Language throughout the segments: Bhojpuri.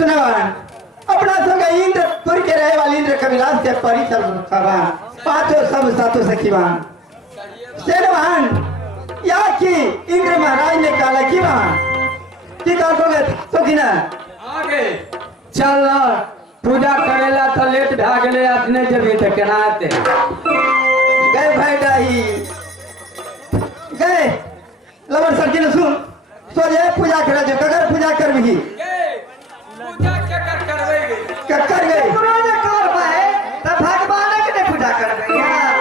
सुनवान अपना संग इंद्रपुर के रहे वाली इंद्र कविलास के परिचर सभान पांचों सब सातों सखीवान सेनवान या की इंद्र महाराज ने काला की वान की का कोगे सखीना आगे चल पूजा करेला तो लेट भा गेले अपने जभी त केना आते गए भाई दाई गए लवर सर जी ने सुन सो ये पूजा करे जो कगर पूजा करबी पूजा के कर गए गुरु ने कर पाए तब भगवान के ने पूजा करबे यार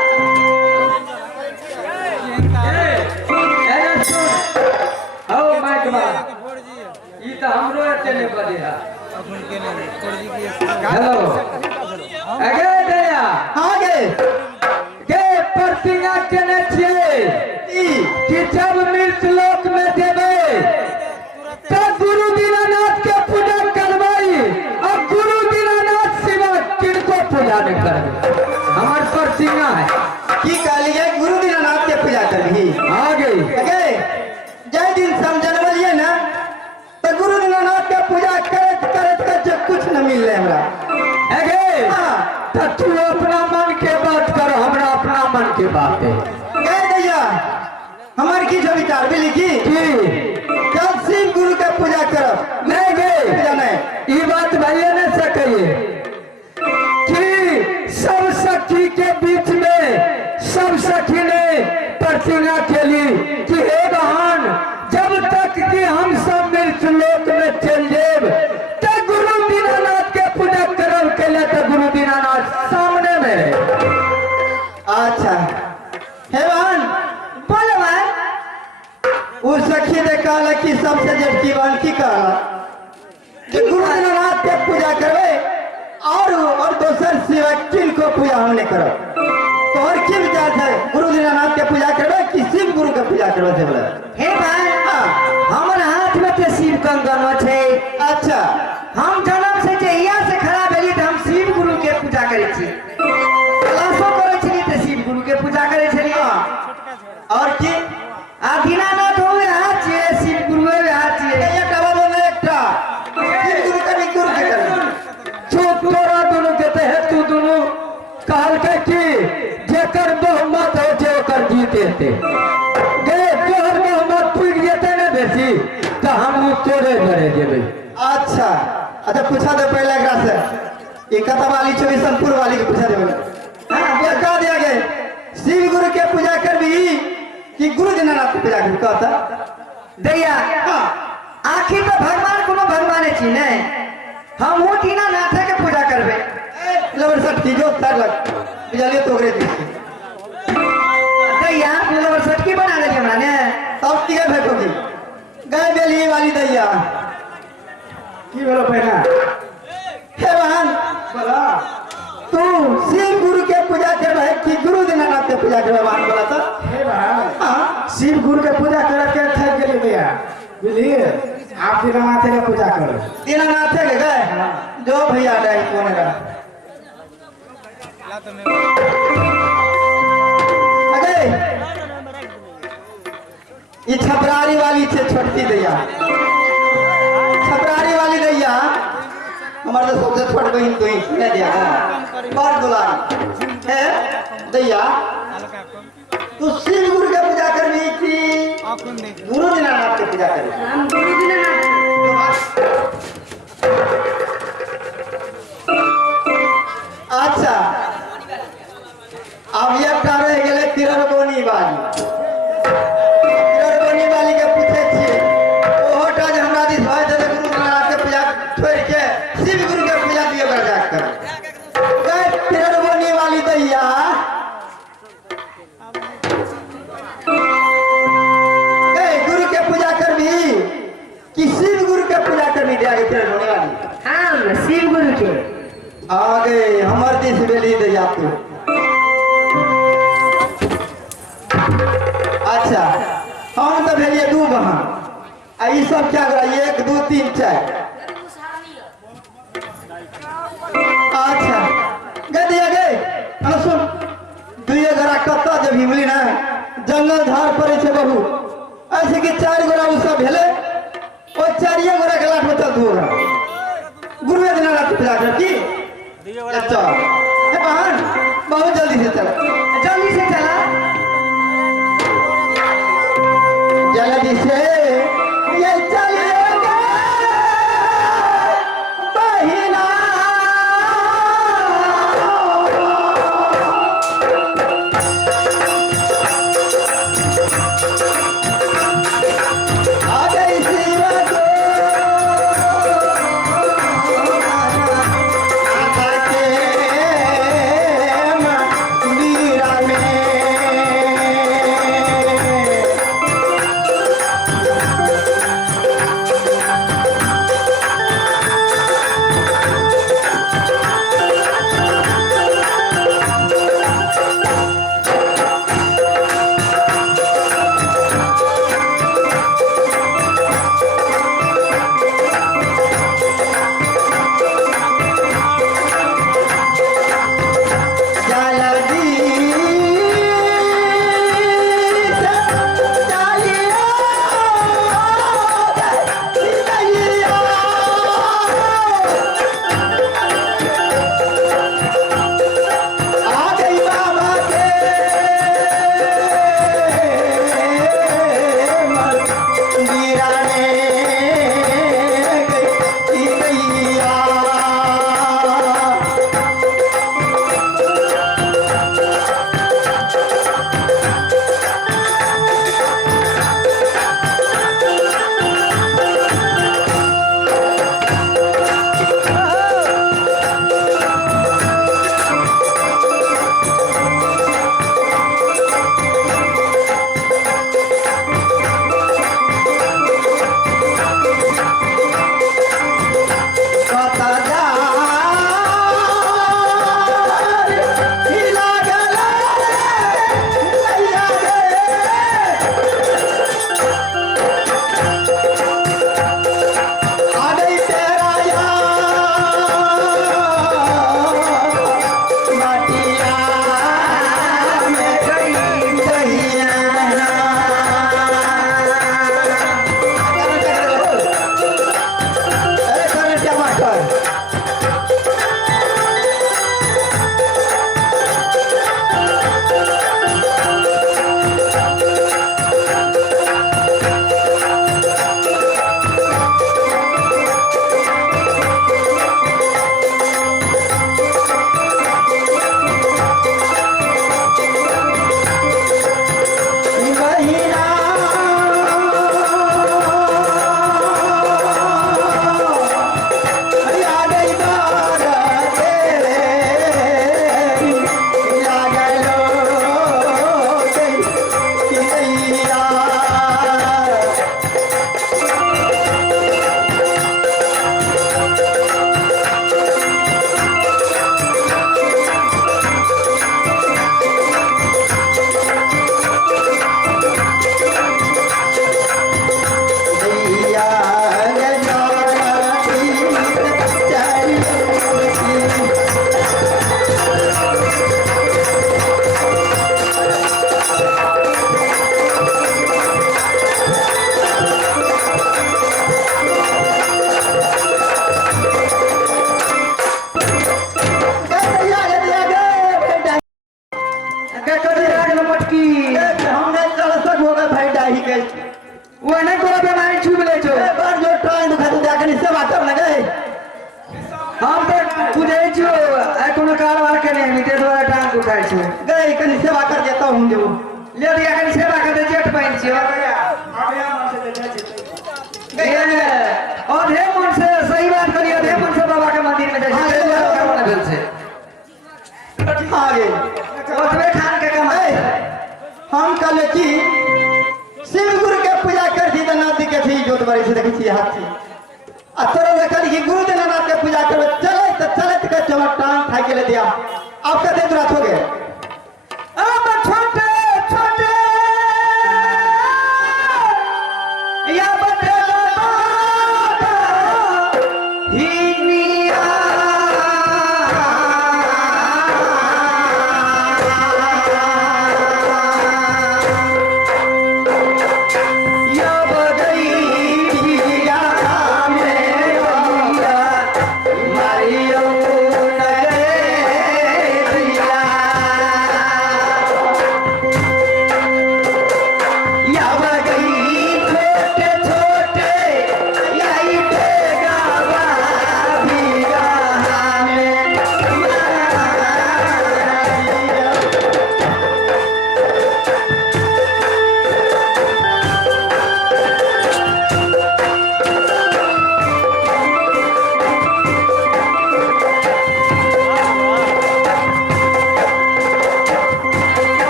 ए सुन आओ माइक बा ई त हमरो चले बदे है हेलो आगे दया आगे के प्रतिज्ञा केने छिए कि जब मृत्यु लोक में देबे तब गुरु दीनानाथ के पूजा करवाई और गुरु दीनानाथ सिवा किनको पूजा नहीं करबे हमार प्रतिज्ञा है की काली है गुरु दीनानाथ के पूजा करबी आगे आगे जय दिन समझन वाली ना तो गुरु दीनानाथ के पूजा करत करत का जब कुछ न मिल रहे हमरा आगे तो तू अपना मन के बात कर हमरा अपना मन के बात है कह दैया हमार की जो विचार भी लिखी कि कल शिव गुरु के पूजा करब नहीं गए पूजा नहीं ये बात भैया ने सकिए कि सब सखी के बीच में सब सखी ने प्रतिज्ञा खेली कि हे बहन जब तक कि हम सब मृत्यु लोक में चल जेब तब गुरु दीनानाथ के पूजा करब के लिए तो गुरु दीनानाथ सामने में रहे अच्छा हे बहन बोले भाई उस सखी ने कहा कि सबसे जबकि बहन की कहा कि गुरु दीनानाथ के पूजा करवे और दोसर शिव किनको पूजा हमने करब तो और की विचार है गुरु दीनानाथ के पूजा करवे कि शिव गुरु के पूजा करवे से बोले हे भाई हमर हाथ में ते शिव कंगन छै अच्छा हम जन्म से जहिया से खड़ा भेली त हम शिव गुरु के पूजा करै छी क्लासो करै छी त शिव गुरु के पूजा करै छी और की आ दीनानाथ हो हाथ छै शिव गुरु के हाथ छै एक डबल बोले एकटा शिव गुरु के भी गुरु के करबे जो तोरा दोनों के है तू दोनों कहल के कि जेकर बहुमत हो जे ओकर जीते थे गे तोहर बहुमत टूट जेते ने बेसी तो हम तोरे घरे जेबे अच्छा अच्छा पूछा दे पहले एकरा से ये कथा वाली चौबीसनपुर वाली के पूछा दे हां ये कह दिया गए शिव गुरु के पूजा करबी कि गुरु दीनानाथ के पूजा करबी कहता दैया हां आखिर तो भगवान कोनो भगवान छी ने हम वो दीनानाथ के पूजा करबे लवर सट की जो सर लग बिजलियो तो ओकरे दी दैया लवर सट की बना दे हमरा ने सब की गए भेटोगी गए बेली वाली दैया की बोलो पहना हे बहन बोला तू शिव गुरु के पूजा करबे कि गुरु दीनानाथ के पूजा करबे बहन बोला था हे भाई हां शिव गुरु के पूजा करे के थक गेली भैया बुझलिए आप दीनानाथ के पूजा करो दीनानाथ के गए जो भैया डाई कौन रहा अगे ये छपरारी वाली छे छोटकी दैया छपरारी वाली दैया हमारे तो सबसे छोट बहन तो ही सुने दिया बहुत दुलारी है दैया तू शिव गुरु के पूजा करबी कि गुरु दीनानाथ के पूजा करबी हम गुरु दीनानाथ अच्छा अब ये रह गए तिररबोनी वाली के पूछे छे ओहो टा जे हमरा दिस भाई दे गुरु दीनानाथ के पूजा छोड़ के शिव गुरु के पूजा दियो कर जा कर गए तिररबोनी वाली दैया गए गुरु के पूजा करबी कि शिव गुरु के पूजा करबी दे आगे तिररबोनी वाली हम शिव गुरु के आगे हमर दिस बेली दैया तू अच्छा हम तो भेलिए दू बहन आ ई सब क्या करा 1 2 3 4 अच्छा गदिया गए अन सुन दुइए गोरा कत्ता जब हिमली ना जंगल धार पड़े छे बहु ऐसे कि 4 गोरा उ सब भेले ओ 4 गोरा के लाठ में चल दू गोरा की पूजा कर की अच्छा ए बहन बहुत जल्दी से चला जल्दी से चला जल्दी से ये चलिएगा बहिना आ गई शिवा को आका के मंदिरा में उठाई छे गई कनी सेवा कर देता हूं जो ले लिया कनी सेवा कर दे जेठ बहन छियो अधे मन से सही बात करी अधे मन से बाबा के मंदिर में जाई छे मन भेल से आगे ओतबे खान के कमाई हम कल की शिव गुरु के पूजा कर दी नाथ के थी जोत बारी से देखी छी हाथ छी आ तोरे देखल की गुरु देवनाथ के पूजा करबे चले त चलत के चमक टांग खाई के ले दिया अब कते दुरात हो गए अब छोटे छोटे या बटे हिनिया या बगई दिया में मारिया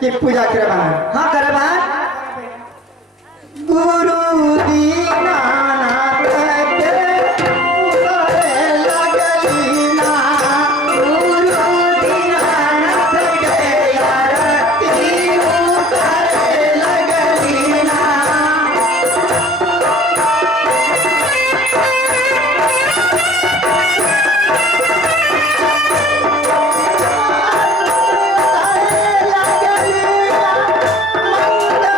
कि पूजा करवा हाँ करबा गुरु दीनानाथ के उतरे लगली ना गुरु दीनानाथ के आरती उतरे लगली ना लगली ना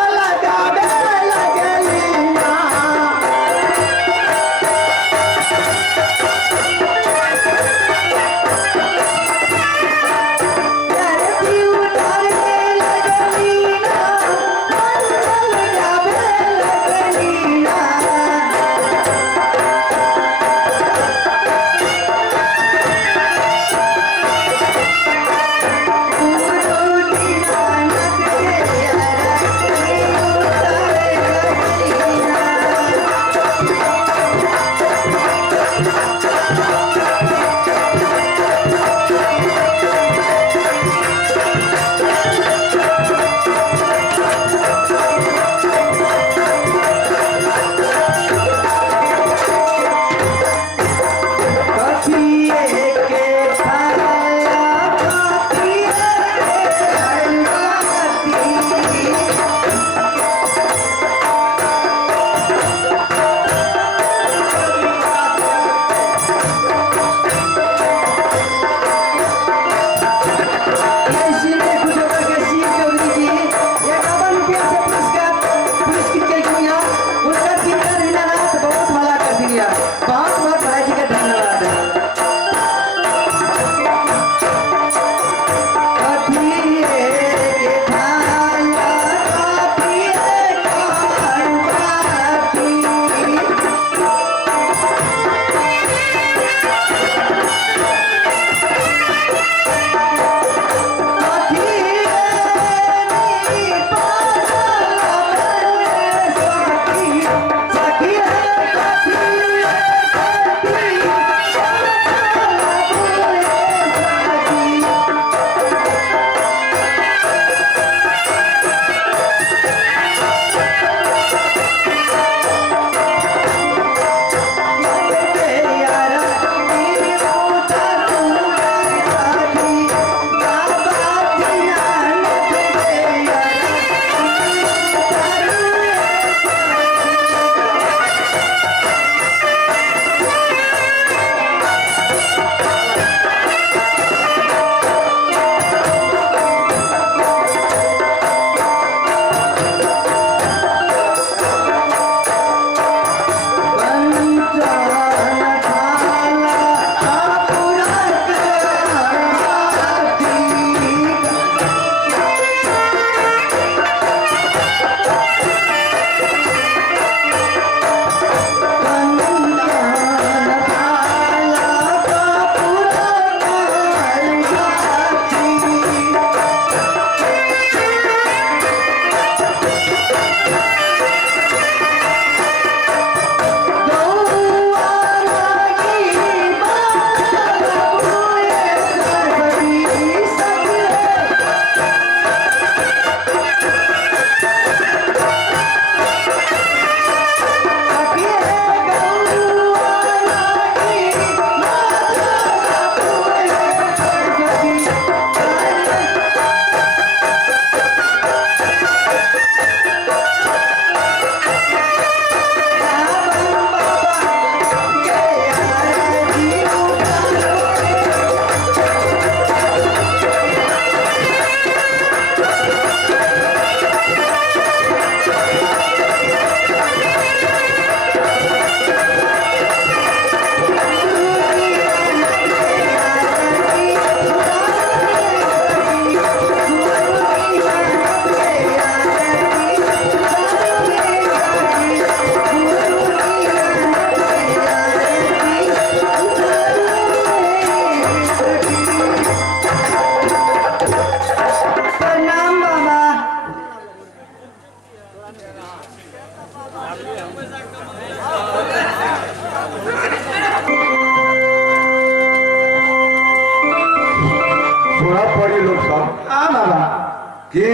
कि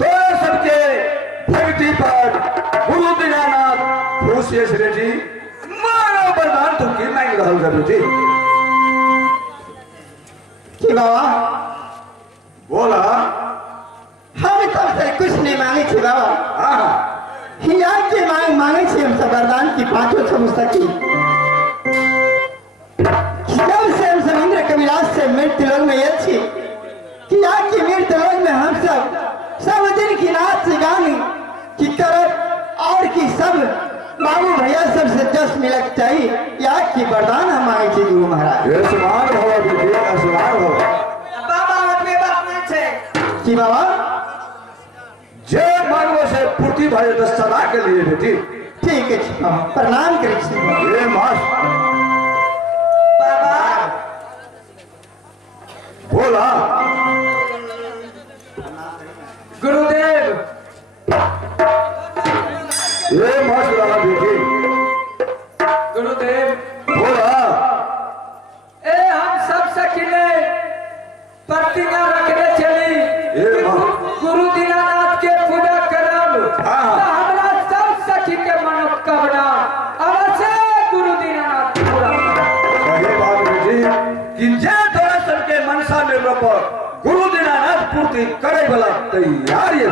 तो सबके भक्ति पर गुरु दीनानाथ खुश रेड्डी मानव वरदान तो की मांग रहल है बेटी। कि बाबा बोला। हम तब से कुछ नहीं मांगे थे बाबा। हाँ हिया के मांगे थे हम सब वरदान की पांचों समझ की जब से हम सब इंद्र कविलास से मृत्यु लोक में ये थी कि आज की मृत्यु लोक में हम सब दिन की नाच से गानी की करब और की सब बाबू भैया सबसे जस मिलक चाहिए या की वरदान हम मांगे थे गुरु महाराज। ये समान हो बेटी, समान हो बाबा अपने बात नहीं छे कि बाबा जय मानव से पूर्ति भाई तो सदा के लिए बेटी। ठीक है बाबा, प्रणाम करे छी बाबा। ये मास बाबा बोला। गुरुदेव ये मास रहा बेटी। गुरुदेव बोला। ए हम सब सखीले प्रतिज्ञा रखने चली ए मां। गुरु दीनानाथ के पूजा करब हाँ। तो हमरा सब सखी के मनोकामना अवश्य गुरु दीनानाथ पूरा करब। सही बात बेटी कि जे तोरा सबके मनसा निर्भर पर गुरु दीनानाथ पूर्ति करे वाला तैयार है।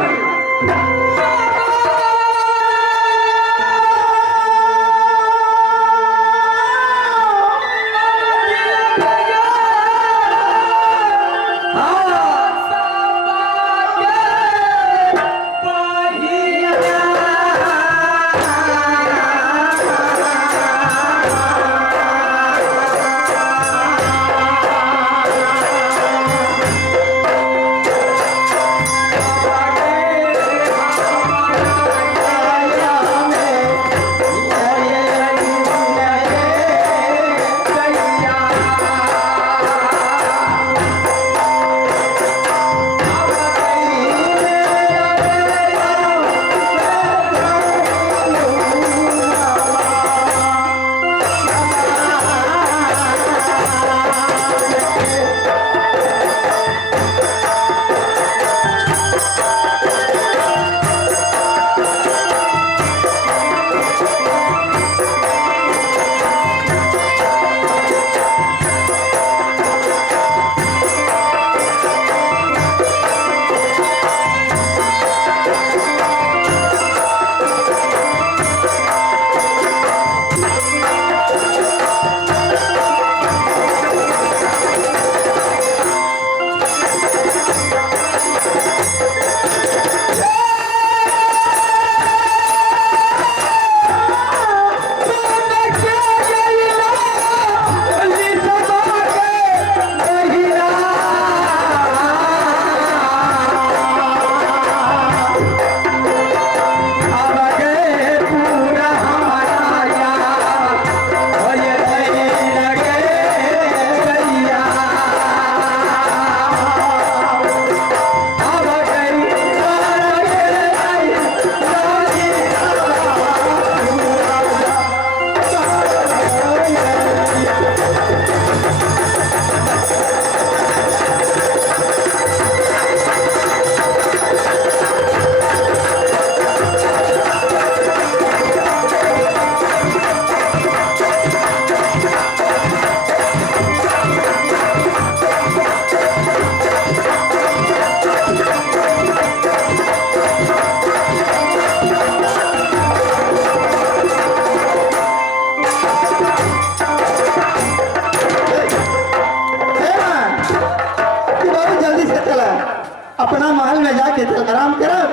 अपना महल में जाके चल आराम करब।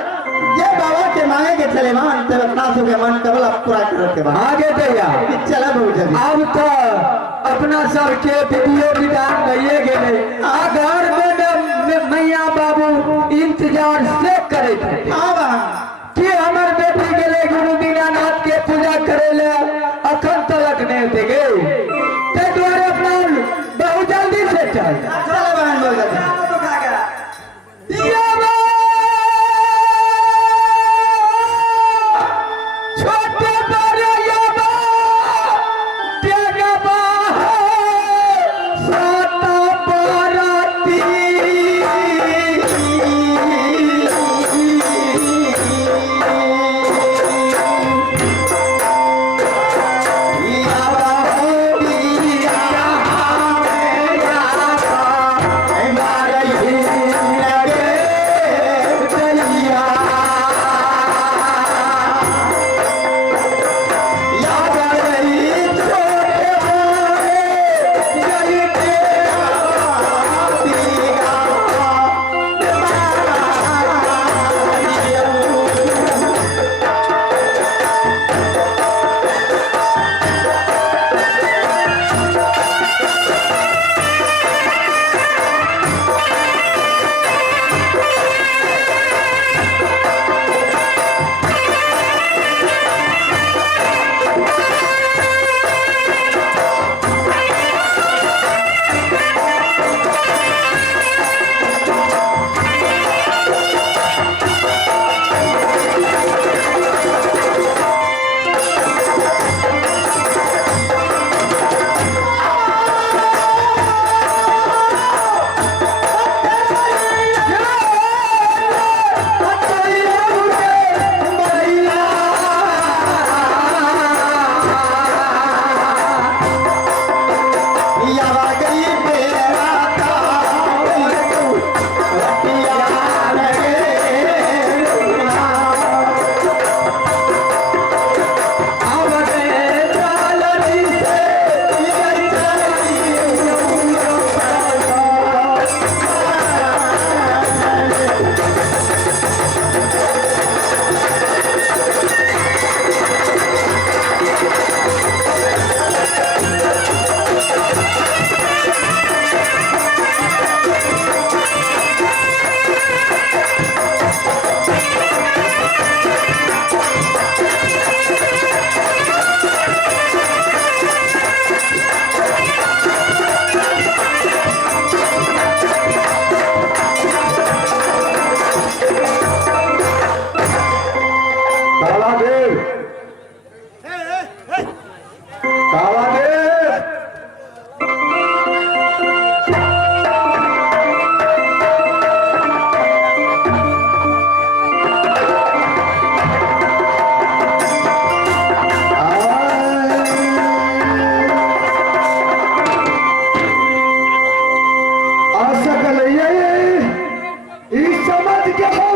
ये बाबा के मांगे के चले मान तब अपना सो के मन कबल पूरा करत के बाद आगे दैया चला बहुत जल्दी। अब तो अपना सबके वीडियो विधान भइए गेले। आ घर में मैया बाबू इंतजार से करे थे हां बा कि हमर बेटी गेले गुरु दीनानाथ के पूजा करे ले अखन तक नहीं दे गए। ते द्वारे अपना बहुत जल्दी से चल चला बहन बहुत जल्दी।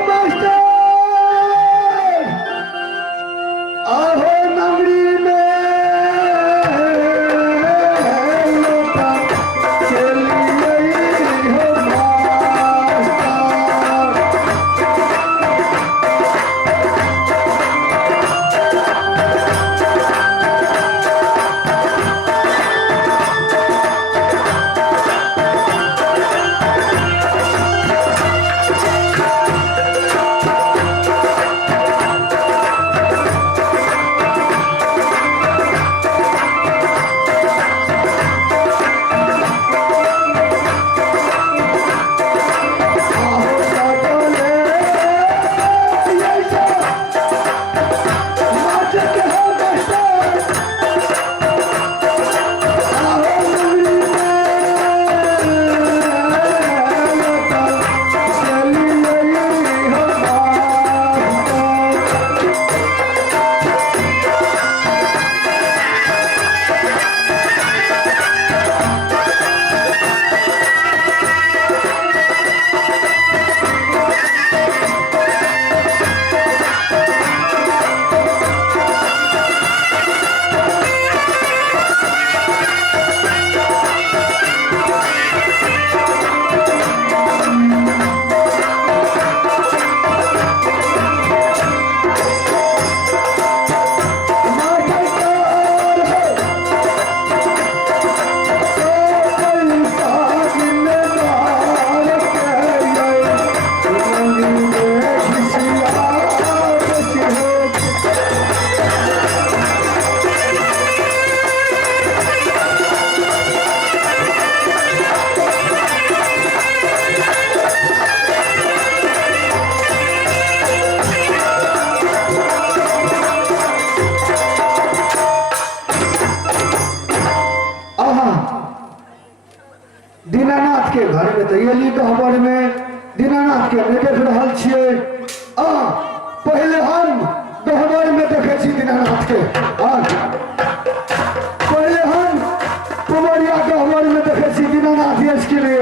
मास्टर आहो नगरी में लोटा चली गई हो मास्टर। दीनानाथ के घर में तैयारी गहबर में दीनानाथ के में देख रहा छिए। पहले हम गहबर में देखे छी दीनानाथ के, पहले हम कुमरिया गहबर में देखे छी दीनानाथ यश के लिए